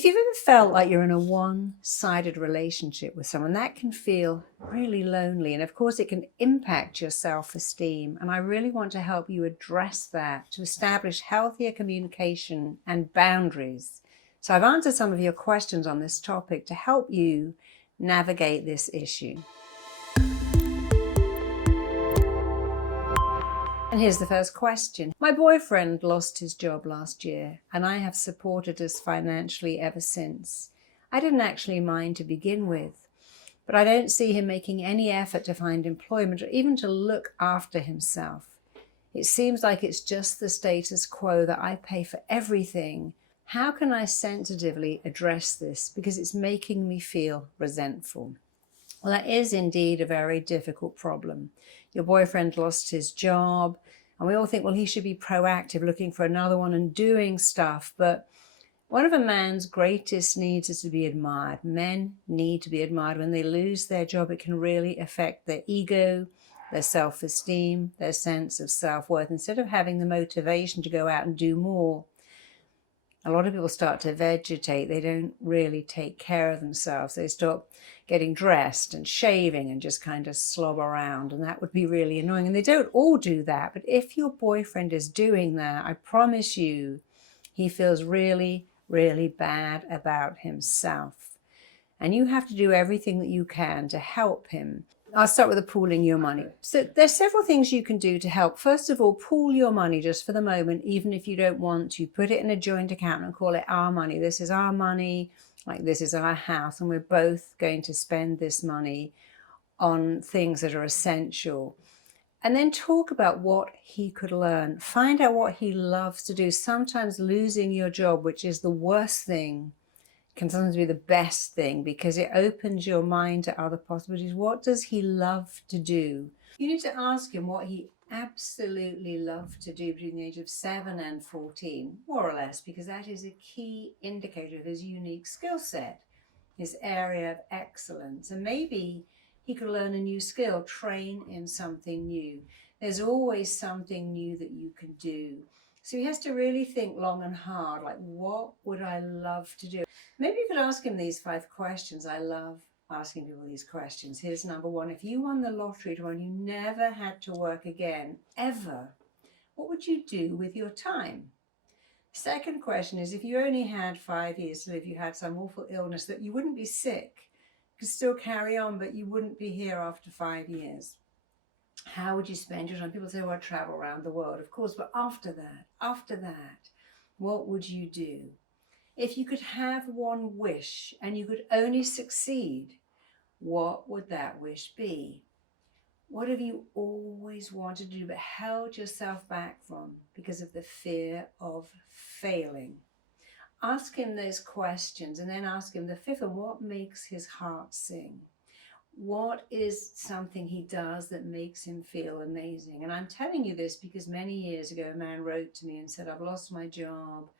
If you've ever felt like you're in a one-sided relationship with someone, that can feel really lonely. And of course, it can impact your self-esteem. And I really want to help you address that, to establish healthier communication and boundaries. So I've answered some of your questions on this topic to help you navigate this issue. And here's the first question. My boyfriend lost his job last year, and I have supported us financially ever since. I didn't actually mind to begin with, but I don't see him making any effort to find employment or even to look after himself. It seems like it's just the status quo that I pay for everything. How can I sensitively address this? Because it's making me feel resentful. Well, that is indeed a very difficult problem. Your boyfriend lost his job, and we all think, well, he should be proactive, looking for another one and doing stuff. But one of a man's greatest needs is to be admired. Men need to be admired. When they lose their job, it can really affect their ego, their self-esteem, their sense of self-worth. Instead of having the motivation to go out and do more, a lot of people start to vegetate. They don't really take care of themselves. They stop getting dressed and shaving and just kind of slob around. And that would be really annoying. And they don't all do that. But if your boyfriend is doing that, I promise you, he feels really, really bad about himself. And you have to do everything that you can to help him. I'll start with the pooling your money. So there's several things you can do to help. First of all, pool your money just for the moment, even if you don't want to. Put it in a joint account and call it our money. This is our money, like this is our house, and we're both going to spend this money on things that are essential. And then talk about what he could learn. Find out what he loves to do. Sometimes losing your job, which is the worst thing, can sometimes be the best thing because it opens your mind to other possibilities. What does he love to do? You need to ask him what he absolutely loved to do between the age of 7 and 14, more or less, because that is a key indicator of his unique skill set, his area of excellence. And maybe he could learn a new skill, train in something new. There's always something new that you can do. So he has to really think long and hard, like, what would I love to do? Maybe you could ask him these 5 questions. I love asking people these questions. Here's number 1. If you won the lottery tomorrow and you never had to work again, ever, what would you do with your time? Second question is, if you only had 5 years to live, you had some awful illness that you wouldn't be sick, you could still carry on, but you wouldn't be here after 5 years. How would you spend your time? People say, well, travel around the world, of course, but after that, what would you do? If you could have one wish and you could only succeed, what would that wish be? What have you always wanted to do but held yourself back from because of the fear of failing? Ask him those questions and then ask him the 5th one, what makes his heart sing? What is something he does that makes him feel amazing? And I'm telling you this because many years ago, a man wrote to me and said, I've lost my job.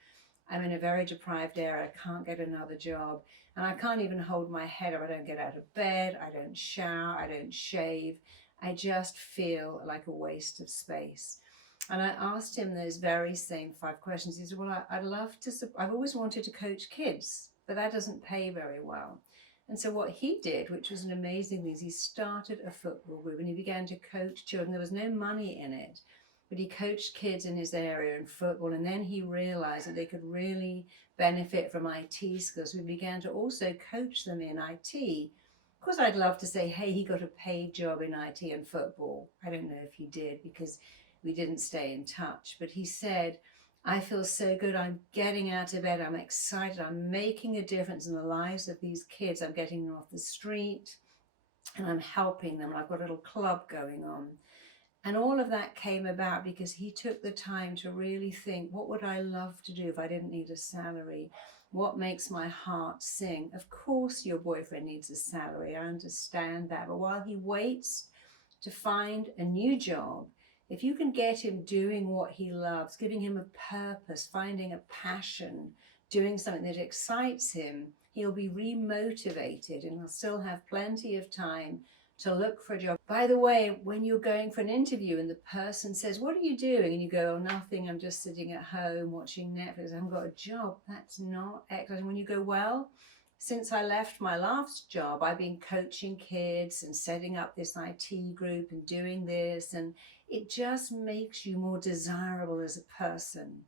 I'm in a very deprived area. I can't get another job. And I can't even hold my head up. I don't get out of bed. I don't shower. I don't shave. I just feel like a waste of space. And I asked him those very same 5 questions. He said, well, I'd love to, I've always wanted to coach kids, but that doesn't pay very well. And so what he did, which was an amazing thing, is he started a football group and he began to coach children. There was no money in it, but he coached kids in his area in football. And then he realized that they could really benefit from IT skills. We began to also coach them in IT. Of course, I'd love to say, hey, he got a paid job in IT and football. I don't know if he did because we didn't stay in touch. But he said, I feel so good. I'm getting out of bed. I'm excited. I'm making a difference in the lives of these kids. I'm getting them off the street and I'm helping them. I've got a little club going on. And all of that came about because he took the time to really think, what would I love to do if I didn't need a salary? What makes my heart sing? Of course, your boyfriend needs a salary. I understand that. But while he waits to find a new job, if you can get him doing what he loves, giving him a purpose, finding a passion, doing something that excites him, he'll be remotivated and he'll still have plenty of time to look for a job. By the way, when you're going for an interview and the person says, "What are you doing?" and you go, "Oh, nothing, I'm just sitting at home watching Netflix, I haven't got a job," that's not excellent. When you go, "Well, since I left my last job, I've been coaching kids and setting up this IT group and doing this," and it just makes you more desirable as a person.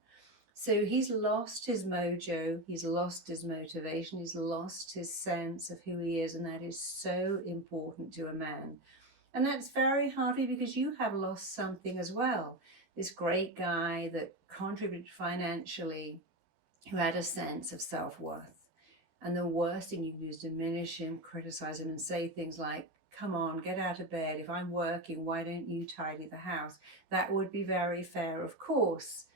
So he's lost his mojo, he's lost his motivation, he's lost his sense of who he is, and that is so important to a man. And that's very hard for you because you have lost something as well. This great guy that contributed financially, who had a sense of self-worth. And the worst thing you can do is diminish him, criticize him, and say things like, "Come on, get out of bed. If I'm working, why don't you tidy the house?" That would be very fair, of course.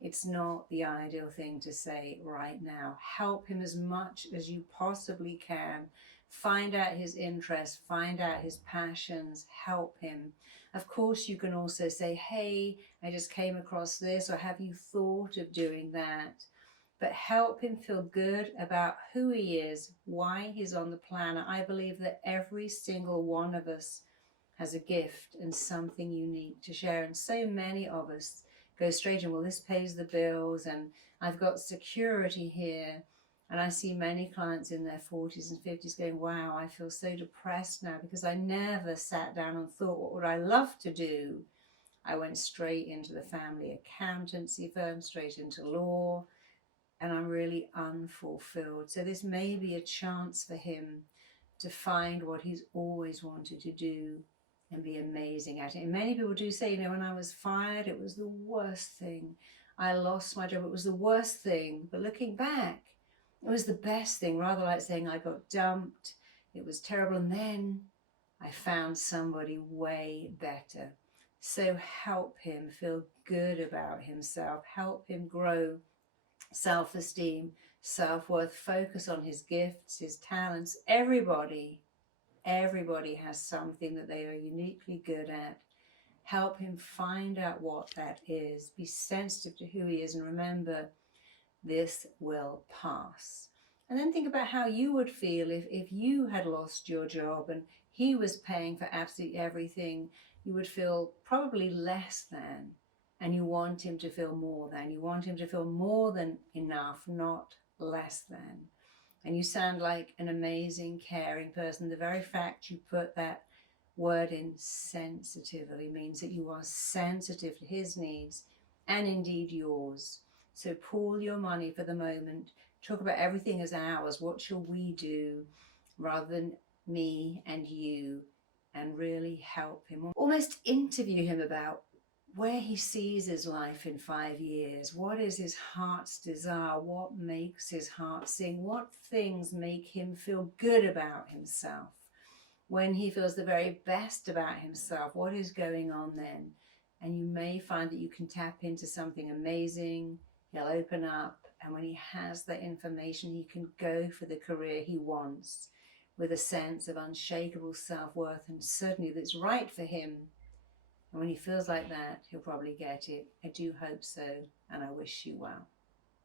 It's not the ideal thing to say right now. Help him as much as you possibly can. Find out his interests, find out his passions, help him. Of course, you can also say, "Hey, I just came across this," or "Have you thought of doing that?" But help him feel good about who he is, why he's on the planet. I believe that every single one of us has a gift and something unique to share. And so many of us go straight in, "Well, this pays the bills and I've got security here." And I see many clients in their 40s and 50s going, "Wow, I feel so depressed now because I never sat down and thought, what would I love to do?" I went straight into the family accountancy firm, straight into law, and I'm really unfulfilled. So this may be a chance for him to find what he's always wanted to do and be amazing at it. And many people do say, "When I was fired, it was the worst thing. I lost my job, it was the worst thing." But looking back, it was the best thing, rather like saying, "I got dumped, it was terrible, and then I found somebody way better." So help him feel good about himself, help him grow self-esteem, self-worth, focus on his gifts, his talents. Everybody has something that they are uniquely good at. Help him find out what that is. Be sensitive to who he is, and remember, this will pass. And then think about how you would feel if you had lost your job and he was paying for absolutely everything. You would feel probably less than. And you want him to feel more than. You want him to feel more than enough, not less than. And you sound like an amazing, caring person. The very fact you put that word in, sensitively, means that you are sensitive to his needs and indeed yours. So pool your money for the moment. Talk about everything as ours. What shall we do, rather than me and you, and really help him. Almost interview him about where he sees his life in 5 years. What is his heart's desire? What makes his heart sing? What things make him feel good about himself? When he feels the very best about himself, what is going on then? And you may find that you can tap into something amazing. He'll open up, and when he has that information, he can go for the career he wants with a sense of unshakable self-worth and certainty that's right for him. And when he feels like that, he'll probably get it. I do hope so, and I wish you well.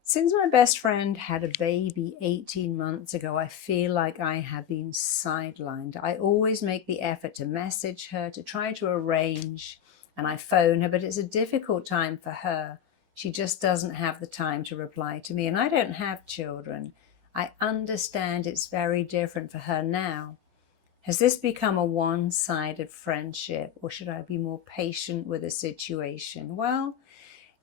Since my best friend had a baby 18 months ago, I feel like I have been sidelined. I always make the effort to message her, to try to arrange, and I phone her, but it's a difficult time for her. She just doesn't have the time to reply to me, and I don't have children. I understand it's very different for her now. Has this become a one-sided friendship, or should I be more patient with the situation? Well,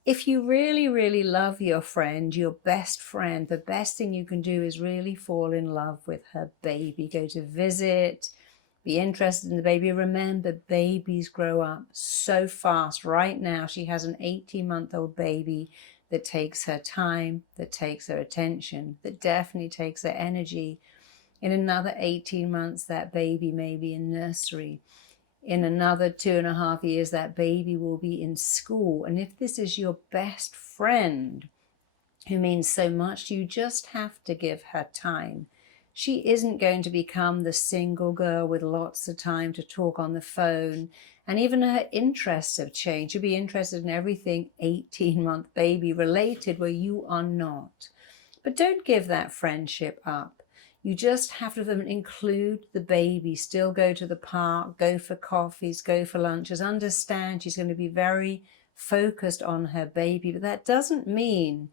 if you really, really love your friend, your best friend, the best thing you can do is really fall in love with her baby. Go to visit, be interested in the baby. Remember, babies grow up so fast. Right now, she has an 18-month-old baby that takes her time, that takes her attention, that definitely takes her energy. In another 18 months, that baby may be in nursery. In another 2.5 years, that baby will be in school. And if this is your best friend who means so much, you just have to give her time. She isn't going to become the single girl with lots of time to talk on the phone. And even her interests have changed. She'll be interested in everything 18-month baby related, where you are not. But don't give that friendship up. You just have to include the baby, still go to the park, go for coffees, go for lunches, understand she's going to be very focused on her baby, but that doesn't mean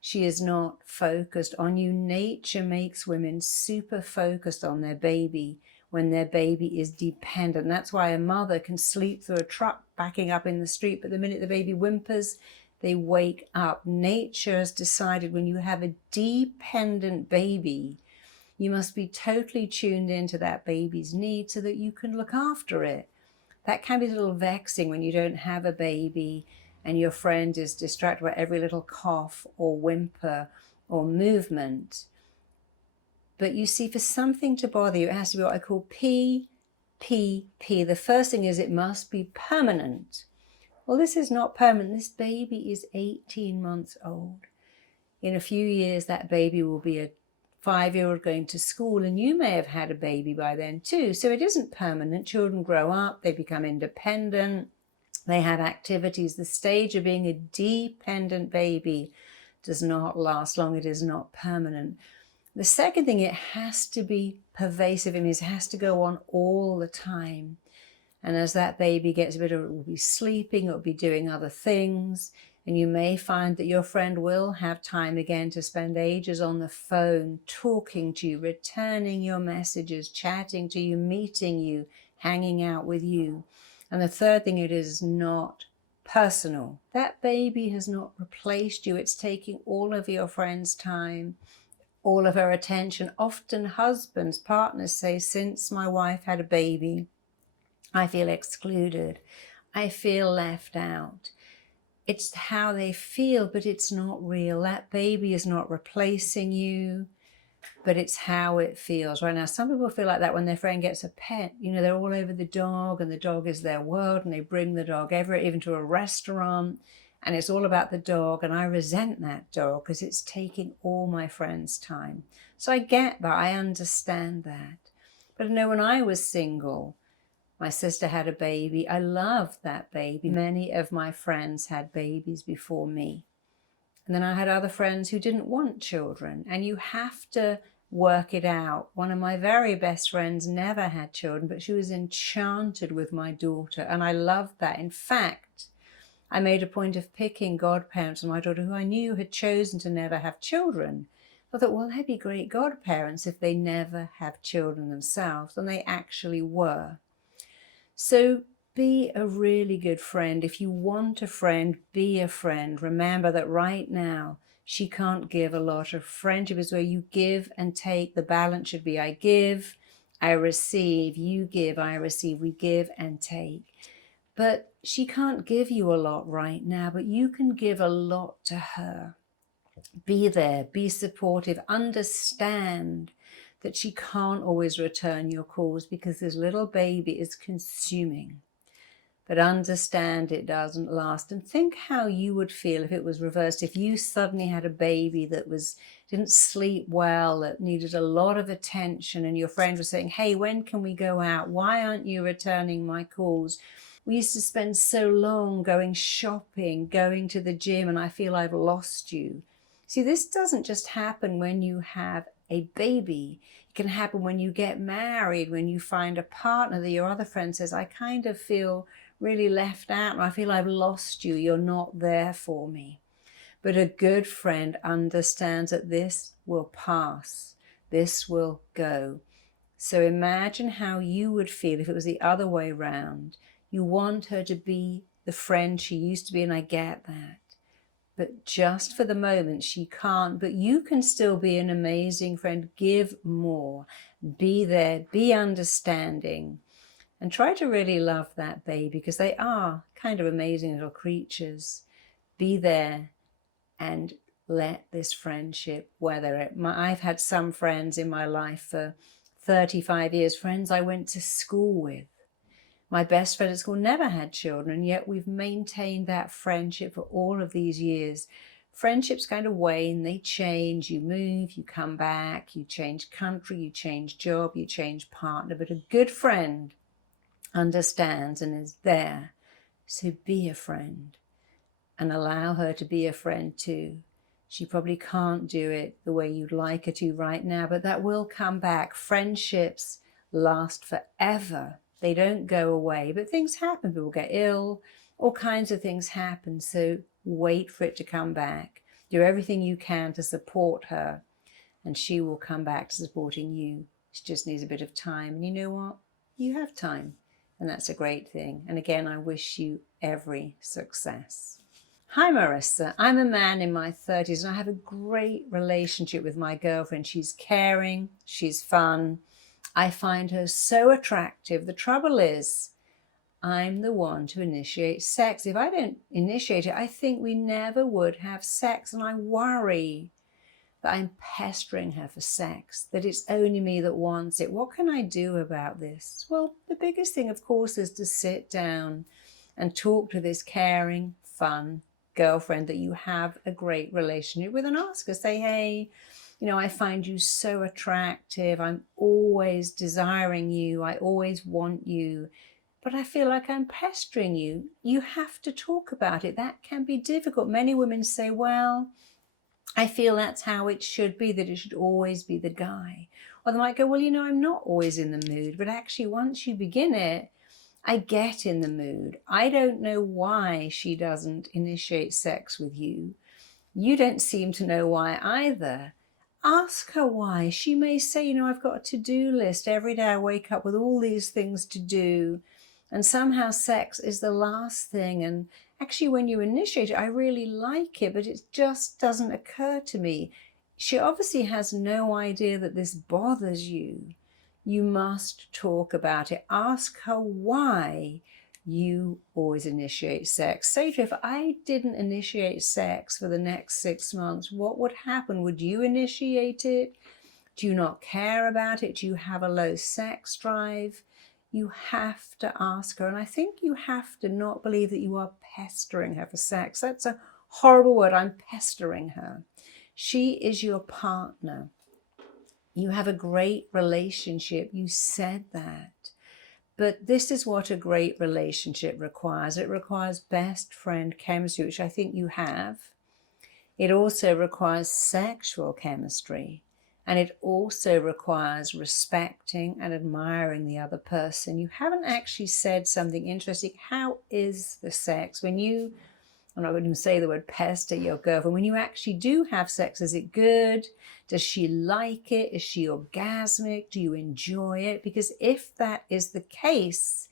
she is not focused on you. Nature makes women super focused on their baby when their baby is dependent. That's why a mother can sleep through a truck backing up in the street, but the minute the baby whimpers, they wake up. Nature has decided when you have a dependent baby, you must be totally tuned into that baby's needs so that you can look after it. That can be a little vexing when you don't have a baby and your friend is distracted by every little cough or whimper or movement. But you see, for something to bother you, it has to be what I call PPP. The first thing is it must be permanent. Well, this is not permanent. This baby is 18 months old. In a few years, that baby will be a 5-year-old going to school, and you may have had a baby by then too. So it isn't permanent. Children grow up, they become independent, they have activities. The stage of being a dependent baby does not last long. It is not permanent. The second thing, it has to be pervasive. It means it has to go on all the time. And as that baby gets a bit older, it will be sleeping, it will be doing other things. And you may find that your friend will have time again to spend ages on the phone, talking to you, returning your messages, chatting to you, meeting you, hanging out with you. And the third thing, it is not personal. That baby has not replaced you. It's taking all of your friend's time, all of her attention. Often husbands, partners say, since my wife had a baby, I feel excluded. I feel left out. It's how they feel, but it's not real. That baby is not replacing you, but it's how it feels. Right now, some people feel like that when their friend gets a pet. You know, they're all over the dog and the dog is their world and they bring the dog everywhere, even to a restaurant, and it's all about the dog. And I resent that dog because it's taking all my friend's time. So I get that. I understand that. But I know when I was single, my sister had a baby. I loved that baby. Many of my friends had babies before me. And then I had other friends who didn't want children. And you have to work it out. One of my very best friends never had children, but she was enchanted with my daughter. And I loved that. In fact, I made a point of picking godparents for my daughter who I knew had chosen to never have children. I thought, well, they'd be great godparents if they never have children themselves. And they actually were. So be a really good friend. If you want a friend, be a friend. Remember that right now, she can't give a lot. Of friendship is where you give and take. The balance should be I give, I receive, you give, I receive, we give and take. But she can't give you a lot right now, but you can give a lot to her. Be there, be supportive, understand that she can't always return your calls because this little baby is consuming. But understand it doesn't last. And think how you would feel if it was reversed. If you suddenly had a baby that didn't sleep well, that needed a lot of attention, and your friend was saying, hey, when can we go out? Why aren't you returning my calls? We used to spend so long going shopping, going to the gym, and I feel I've lost you. See, this doesn't just happen when you have a baby. It can happen when you get married, when you find a partner that your other friend says, I kind of feel really left out and I feel I've lost you. You're not there for me. But a good friend understands that this will pass. This will go. So imagine how you would feel if it was the other way around. You want her to be the friend she used to be, and I get that. But just for the moment, she can't. But you can still be an amazing friend. Give more. Be there. Be understanding. And try to really love that baby because they are kind of amazing little creatures. Be there and let this friendship weather it. I've had some friends in my life for 35 years, friends I went to school with. My best friend at school never had children, and yet we've maintained that friendship for all of these years. Friendships kind of wane, they change, you move, you come back, you change country, you change job, you change partner, but a good friend understands and is there. So be a friend and allow her to be a friend too. She probably can't do it the way you'd like her to right now, but that will come back. Friendships last forever. They don't go away, but things happen. People get ill, all kinds of things happen. So wait for it to come back. Do everything you can to support her, and she will come back to supporting you. She just needs a bit of time. And you know what? You have time, and that's a great thing. And again, I wish you every success. Hi Marissa, I'm a man in my 30s and I have a great relationship with my girlfriend. She's caring, she's fun. I find her so attractive. The trouble is, I'm the one to initiate sex. If I don't initiate it, I think we never would have sex, and I worry that I'm pestering her for sex, that it's only me that wants it. What can I do about this? Well, the biggest thing, of course, is to sit down and talk to this caring, fun girlfriend that you have a great relationship with, and ask her, say, hey, I find you so attractive. I'm always desiring you. I always want you, but I feel like I'm pestering you. You have to talk about it. That can be difficult. Many women say, well, I feel that's how it should be, that it should always be the guy. Or they might go, well, I'm not always in the mood, but actually once you begin it, I get in the mood. I don't know why she doesn't initiate sex with you. You don't seem to know why either. Ask her why. She may say, I've got a to-do list. Every day I wake up with all these things to do, and somehow sex is the last thing. And actually, when you initiate it, I really like it, but it just doesn't occur to me. She obviously has no idea that this bothers you. You must talk about it. Ask her why you always initiate sex. Say to her, if I didn't initiate sex for the next 6 months, what would happen? Would you initiate it? Do you not care about it? Do you have a low sex drive? You have to ask her. And I think you have to not believe that you are pestering her for sex. That's a horrible word. I'm pestering her. She is your partner. You have a great relationship. You said that. But this is what a great relationship requires. It requires best friend chemistry, which I think you have. It also requires sexual chemistry. And it also requires respecting and admiring the other person. You haven't actually said something interesting. How is the sex? I'm not going to say the word pester your girlfriend. When you actually do have sex, is it good? Does she like it? Is she orgasmic? Do you enjoy it? Because if that is the case,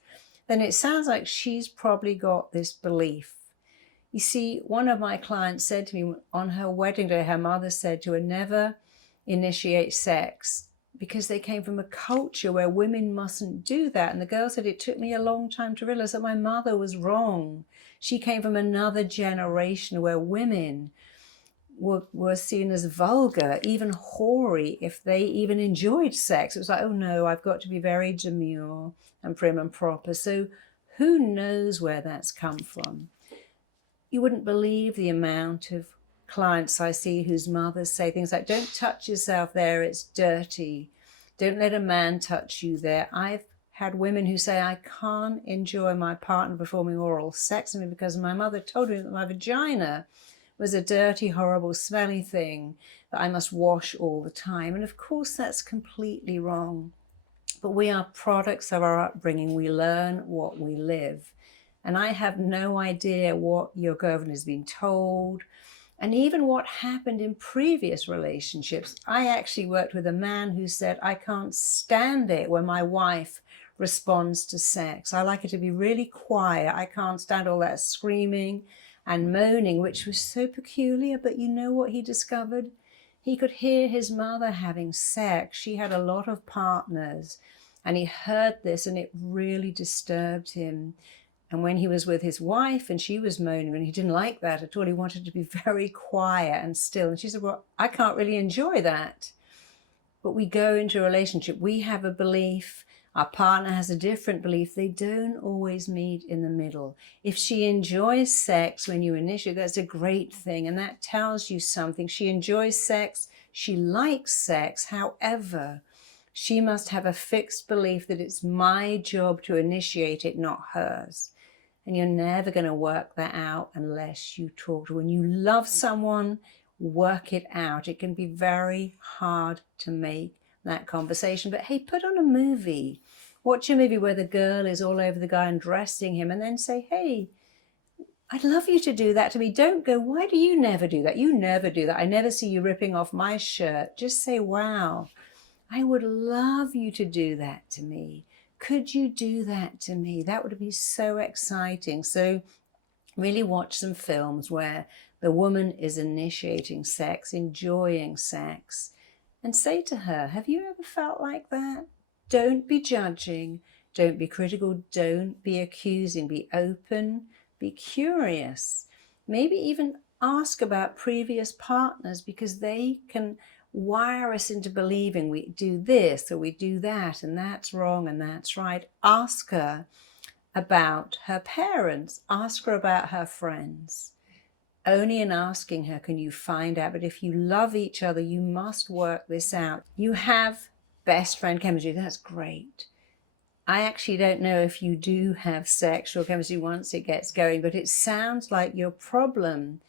then it sounds like she's probably got this belief. You see, one of my clients said to me on her wedding day, her mother said to her, never initiate sex, because they came from a culture where women mustn't do that. And the girl said, it took me a long time to realize that my mother was wrong. She came from another generation where women were seen as vulgar, even hoary, if they even enjoyed sex. It was like, oh no, I've got to be very demure and prim and proper. So who knows where that's come from? You wouldn't believe the amount of clients I see whose mothers say things like, don't touch yourself there, it's dirty. Don't let a man touch you there. I've had women who say, I can't enjoy my partner performing oral sex on me because my mother told me that my vagina was a dirty, horrible, smelly thing that I must wash all the time. And of course, that's completely wrong. But we are products of our upbringing. We learn what we live. And I have no idea what your girlfriend has been told, and even what happened in previous relationships. I actually worked with a man who said, I can't stand it when my wife responds to sex. I like it to be really quiet. I can't stand all that screaming and moaning, which was so peculiar. But you know what he discovered? He could hear his mother having sex. She had a lot of partners, and he heard this, and it really disturbed him. And when he was with his wife and she was moaning, and he didn't like that at all, he wanted to be very quiet and still. And she said, well, I can't really enjoy that. But we go into a relationship, we have a belief, our partner has a different belief. They don't always meet in the middle. If she enjoys sex when you initiate, that's a great thing. And that tells you something. She enjoys sex, she likes sex. However, she must have a fixed belief that it's my job to initiate it, not hers. And you're never going to work that out unless you talk to her. When you love someone, work it out. It can be very hard to make that conversation. But hey, put on a movie. Watch a movie where the girl is all over the guy and dressing him, and then say, hey, I'd love you to do that to me. Don't go, why do you never do that? You never do that. I never see you ripping off my shirt. Just say, wow, I would love you to do that to me. Could you do that to me? That would be so exciting. So really watch some films where the woman is initiating sex, enjoying sex, and say to her, have you ever felt like that? Don't be judging. Don't be critical. Don't be accusing. Be open. Be curious. Maybe even ask about previous partners, because they can wire us into believing we do this or we do that, and that's wrong and that's right. Ask her about her parents. Ask her about her friends. Only in asking her can you find out. But if you love each other, you must work this out. You have best friend chemistry. That's great. I actually don't know if you do have sexual chemistry once it gets going, but it sounds like your problem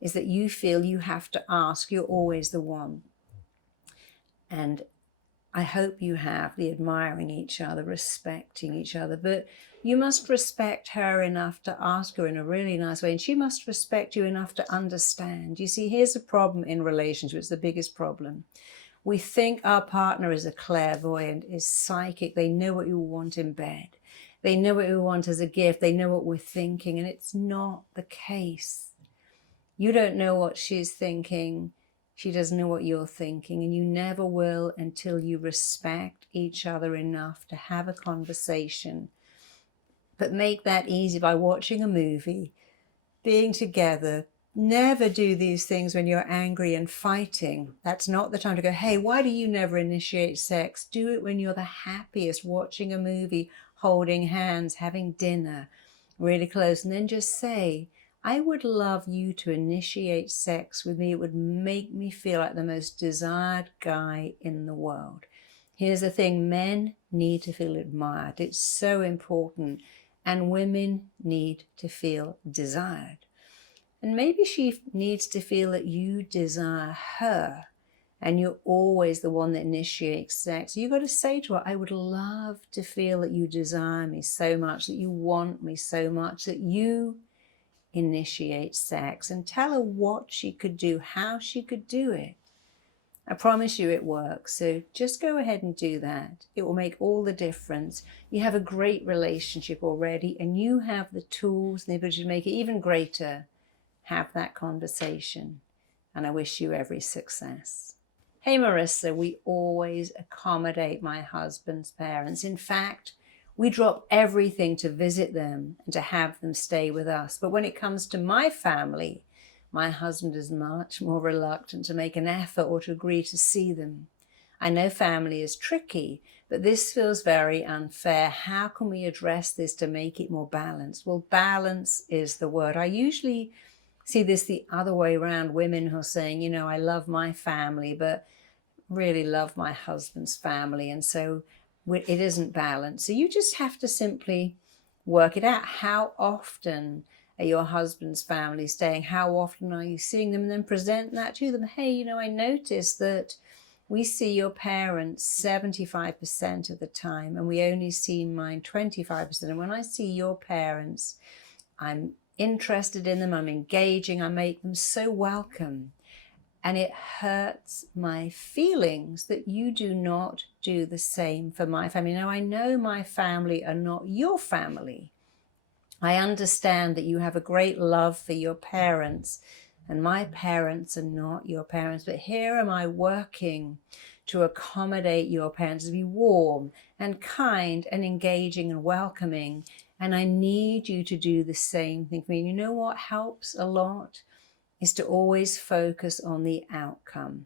is that you feel you have to ask. You're always the one. And I hope you have the admiring each other, respecting each other, but you must respect her enough to ask her in a really nice way, and she must respect you enough to understand. You see, here's the problem in relationships, it's the biggest problem. We think our partner is a clairvoyant, is psychic. They know what you want in bed. They know what you want as a gift. They know what we're thinking, and it's not the case. You don't know what she's thinking. She doesn't know what you're thinking, and you never will until you respect each other enough to have a conversation. But make that easy by watching a movie, being together. Never do these things when you're angry and fighting. That's not the time to go, hey, why do you never initiate sex? Do it when you're the happiest, watching a movie, holding hands, having dinner, really close. And then just say, I would love you to initiate sex with me. It would make me feel like the most desired guy in the world. Here's the thing, men need to feel admired. It's so important. And women need to feel desired. And maybe she needs to feel that you desire her and you're always the one that initiates sex. You've got to say to her, I would love to feel that you desire me so much, that you want me so much, that you initiate sex, and tell her what she could do, how she could do it. I promise you it works. So just go ahead and do that. It will make all the difference. You have a great relationship already, and you have the tools and the ability to make it even greater. Have that conversation, and I wish you every success. Hey Marisa, we always accommodate my husband's parents. In fact, we drop everything to visit them and to have them stay with us. But when it comes to my family, my husband is much more reluctant to make an effort or to agree to see them. I know family is tricky, but this feels very unfair. How can we address this to make it more balanced? Well, balance is the word. I usually see this the other way around, women who are saying, you know, I love my family, but really love my husband's family, and so it isn't balanced. So you just have to simply work it out. How often are your husband's family staying? How often are you seeing them? And then present that to them. Hey, you know, I noticed that we see your parents 75% of the time, and we only see mine 25%. And when I see your parents, I'm interested in them, I'm engaging, I make them so welcome. And it hurts my feelings that you do not do the same for my family. Now, I know my family are not your family. I understand that you have a great love for your parents, and my parents are not your parents. But here am I working to accommodate your parents, to be warm and kind and engaging and welcoming. And I need you to do the same thing for me. And you know what helps a lot is to always focus on the outcome.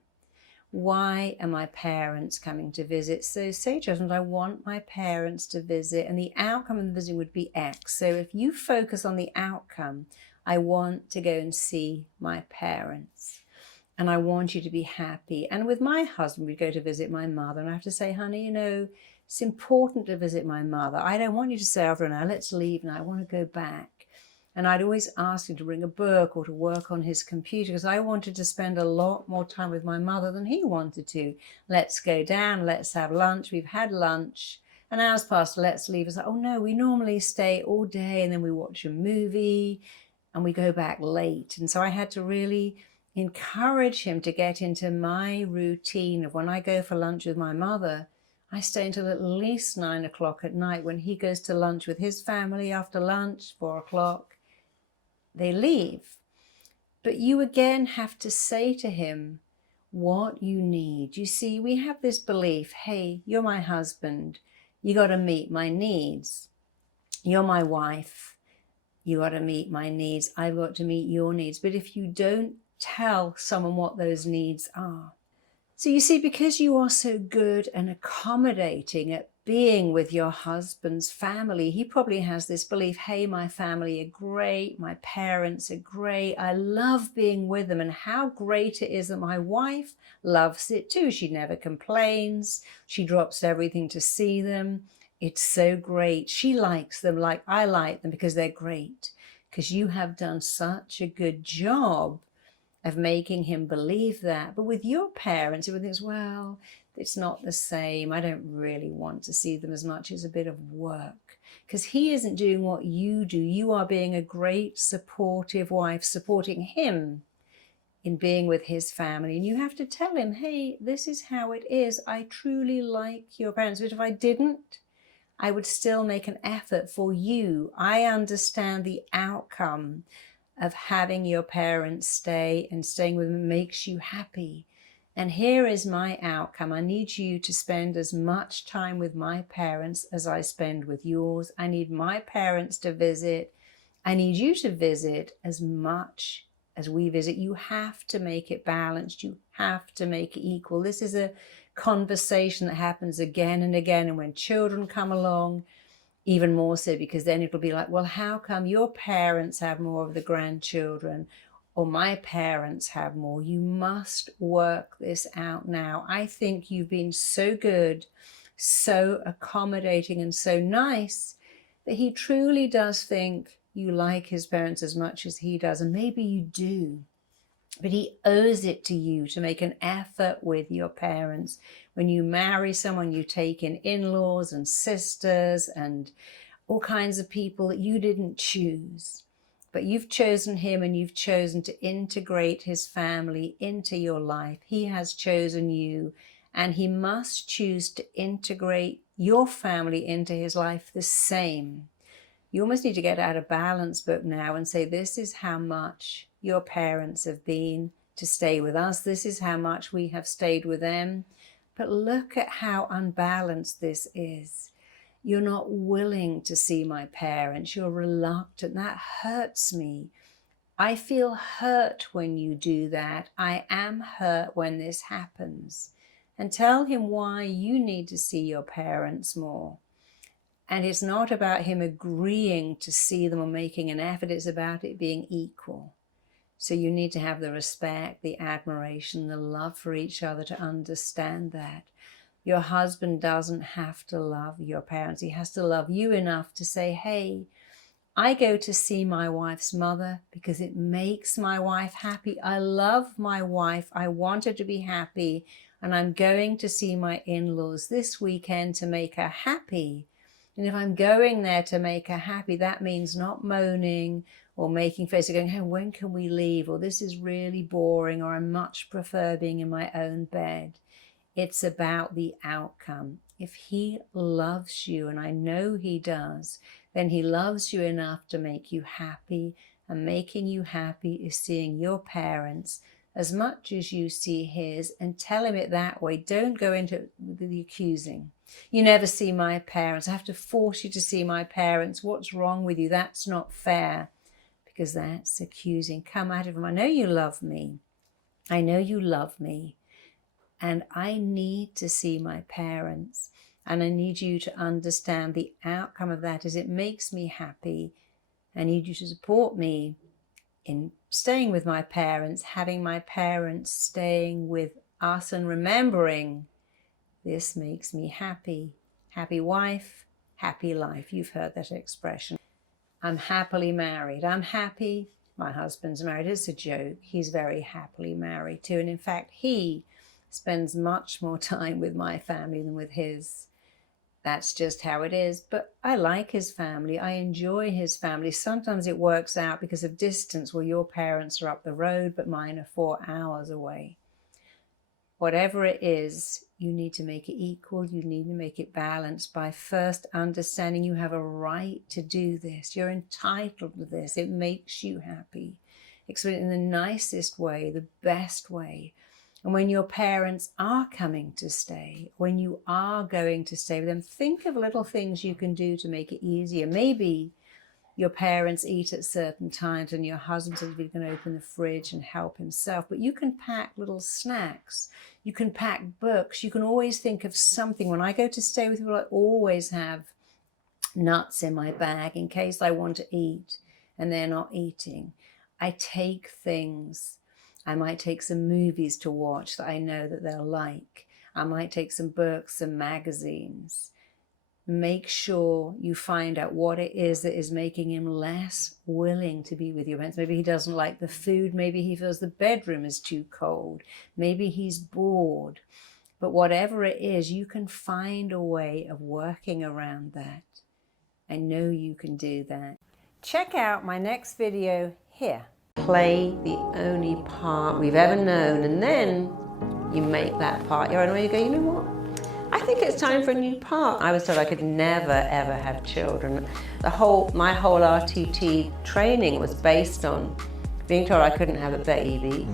Why are my parents coming to visit? So say to husband, I want my parents to visit, and the outcome of the visit would be X. So if you focus on the outcome, I want to go and see my parents, and I want you to be happy. And with my husband, we go to visit my mother, and I have to say, honey, you know, it's important to visit my mother. I don't want you to say, after now, let's leave now, I want to go back. And I'd always ask him to bring a book or to work on his computer because I wanted to spend a lot more time with my mother than he wanted to. Let's go down, let's have lunch. We've had lunch. An hour's passed, let's leave. It's like, oh no, we normally stay all day and then we watch a movie and we go back late. And so I had to really encourage him to get into my routine of when I go for lunch with my mother, I stay until at least 9 o'clock at night. When he goes to lunch with his family after lunch, 4 o'clock, they leave. But you again have to say to him what you need. You see, we have this belief, hey, you're my husband, you got to meet my needs. You're my wife, you got to meet my needs. I've got to meet your needs. But if you don't tell someone what those needs are, so you see, because you are so good and accommodating at being with your husband's family, he probably has this belief, hey, my family are great, my parents are great, I love being with them, and how great it is that my wife loves it too. She never complains, she drops everything to see them. It's so great. She likes them like I like them because they're great, because you have done such a good job of making him believe that. But with your parents, everything is, well, it's not the same. I don't really want to see them as much. It's a bit of work. Because he isn't doing what you do. You are being a great supportive wife, supporting him in being with his family. And you have to tell him, hey, this is how it is. I truly like your parents. But if I didn't, I would still make an effort for you. I understand the outcome of having your parents stay, and staying with them makes you happy. And here is my outcome. I need you to spend as much time with my parents as I spend with yours. I need my parents to visit. I need you to visit as much as we visit. You have to make it balanced. You have to make it equal. This is a conversation that happens again and again. And when children come along, even more so, because then it'll be like, well, how come your parents have more of the grandchildren or my parents have more? You must work this out now. I think you've been so good, so accommodating and so nice that he truly does think you like his parents as much as he does. And maybe you do. But he owes it to you to make an effort with your parents. When you marry someone, you take in in-laws and sisters and all kinds of people that you didn't choose. But you've chosen him, and you've chosen to integrate his family into your life. He has chosen you, and he must choose to integrate your family into his life the same. You almost need to get out a balance book now and say, this is how much your parents have been to stay with us. This is how much we have stayed with them. But look at how unbalanced this is. You're not willing to see my parents. You're reluctant. That hurts me. I feel hurt when you do that. I am hurt when this happens. And tell him why you need to see your parents more. And it's not about him agreeing to see them or making an effort. It's about it being equal. So you need to have the respect, the admiration, the love for each other to understand that. Your husband doesn't have to love your parents. He has to love you enough to say, hey, I go to see my wife's mother because it makes my wife happy. I love my wife. I want her to be happy. And I'm going to see my in-laws this weekend to make her happy. And if I'm going there to make her happy, that means not moaning or making faces going, hey, when can we leave? Or this is really boring, or I much prefer being in my own bed. It's about the outcome. If he loves you, and I know he does, then he loves you enough to make you happy. And making you happy is seeing your parents as much as you see his, and tell him it that way. Don't go into the accusing. You never see my parents. I have to force you to see my parents. What's wrong with you? That's not fair. Because that's accusing. Come out of him. I know you love me. I know you love me. And I need to see my parents. And I need you to understand the outcome of that is it makes me happy. I need you to support me in staying with my parents, having my parents staying with us, and remembering this makes me happy. Happy wife, happy life. You've heard that expression. I'm happily married. I'm happy. My husband's married. It's a joke. He's very happily married too. And in fact, he spends much more time with my family than with his. That's just how it is. But I like his family. I enjoy his family. Sometimes it works out because of distance, where your parents are up the road, but mine are 4 hours away. Whatever it is, you need to make it equal. You need to make it balanced by first understanding you have a right to do this. You're entitled to this. It makes you happy. Explain it in the nicest way, the best way. And when your parents are coming to stay, when you are going to stay with them, think of little things you can do to make it easier. Maybe your parents eat at certain times and your husband says he's going to open the fridge and help himself. But you can pack little snacks. You can pack books. You can always think of something. When I go to stay with people, I always have nuts in my bag in case I want to eat and they're not eating. I take things. I might take some movies to watch that I know that they'll like. I might take some books, some magazines. Make sure you find out what it is that is making him less willing to be with your parents. Maybe he doesn't like the food. Maybe he feels the bedroom is too cold. Maybe he's bored. But whatever it is, you can find a way of working around that. I know you can do that. Check out my next video here. Play the only part we've ever known, and then you make that part your own way. You go, you know what? I think it's time for a new part. I was told I could never, ever have children. My whole RTT training was based on being told I couldn't have a baby.